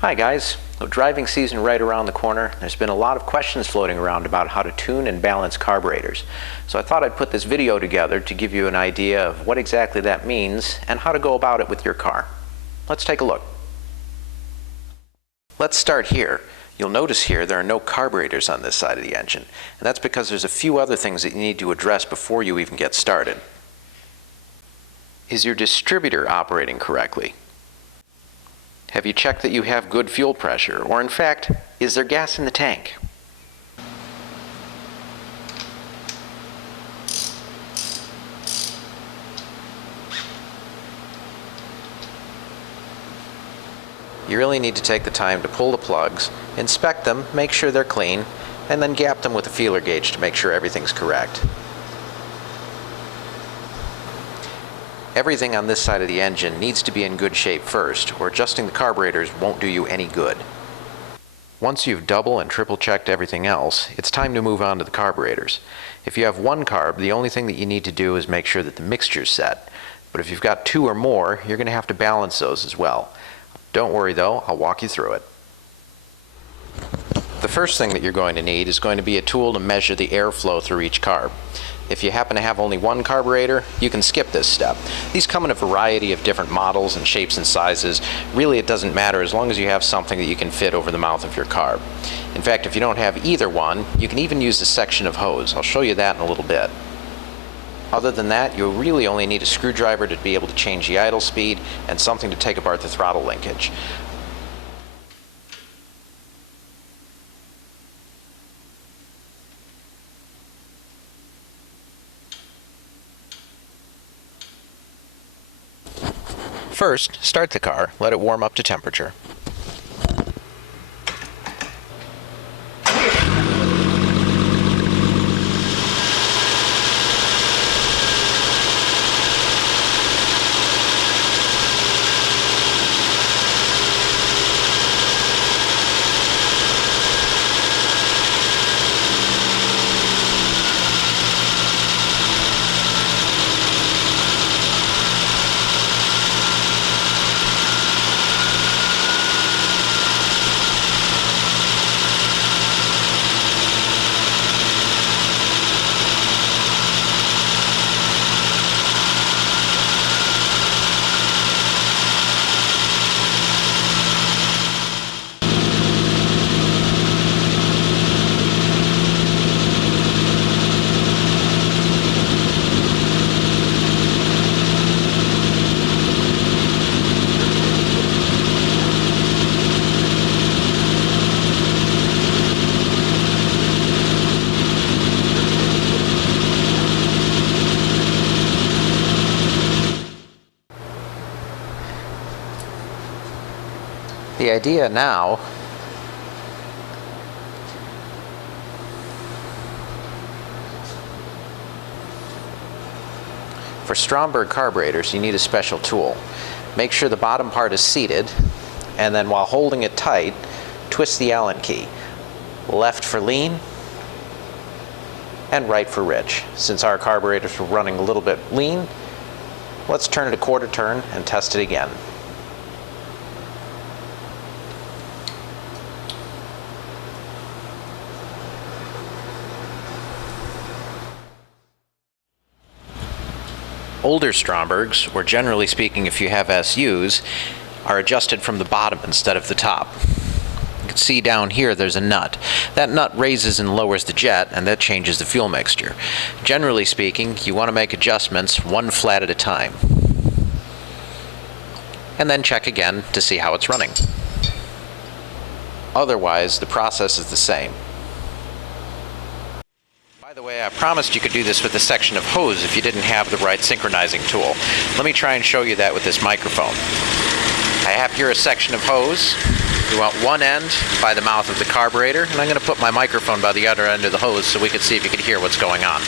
Hi guys, with driving season right around the corner, there's been a lot of questions floating around about how to tune and balance carburetors. So I thought I'd put this video together to give you an idea of what exactly that means and how to go about it with your car. Let's take a look. Let's start here. You'll notice here there are no carburetors on this side of the engine, and that's because there's a few other things that you need to address before you even get started. Is your distributor operating correctly? Have you checked that you have good fuel pressure? Or in fact, is there gas in the tank? You really need to take the time to pull the plugs, inspect them, make sure they're clean, and then gap them with a feeler gauge to make sure everything's correct. Everything on this side of the engine needs to be in good shape first, or adjusting the carburetors won't do you any good. Once you've double and triple checked everything else, it's time to move on to the carburetors. If you have one carb, the only thing that you need to do is make sure that the mixture's set. But if you've got two or more, you're going to have to balance those as well. Don't worry though, I'll walk you through it. The first thing that you're going to need is going to be a tool to measure the airflow through each carb. If you happen to have only one carburetor, you can skip this step. These come in a variety of different models and shapes and sizes. Really, it doesn't matter as long as you have something that you can fit over the mouth of your carb. In fact, if you don't have either one, you can even use a section of hose. I'll show you that in a little bit. Other than that, you'll really only need a screwdriver to be able to change the idle speed and something to take apart the throttle linkage. First, start the car, let it warm up to temperature. The idea now for Stromberg carburetors, you need a special tool. Make sure the bottom part is seated, and then while holding it tight, twist the Allen key. Left for lean, and right for rich. Since our carburetors were running a little bit lean, let's turn it a quarter turn and test it again. Older Strombergs, or generally speaking if you have SUs, are adjusted from the bottom instead of the top. You can see down here there's a nut. That nut raises and lowers the jet, and that changes the fuel mixture. Generally speaking, you want to make adjustments one flat at a time. And then check again to see how it's running. Otherwise, the process is the same. By the way, I promised you could do this with a section of hose if you didn't have the right synchronizing tool. Let me try and show you that with this microphone. I have here a section of hose. We want one end by the mouth of the carburetor, and I'm going to put my microphone by the other end of the hose so we can see if you can hear what's going on.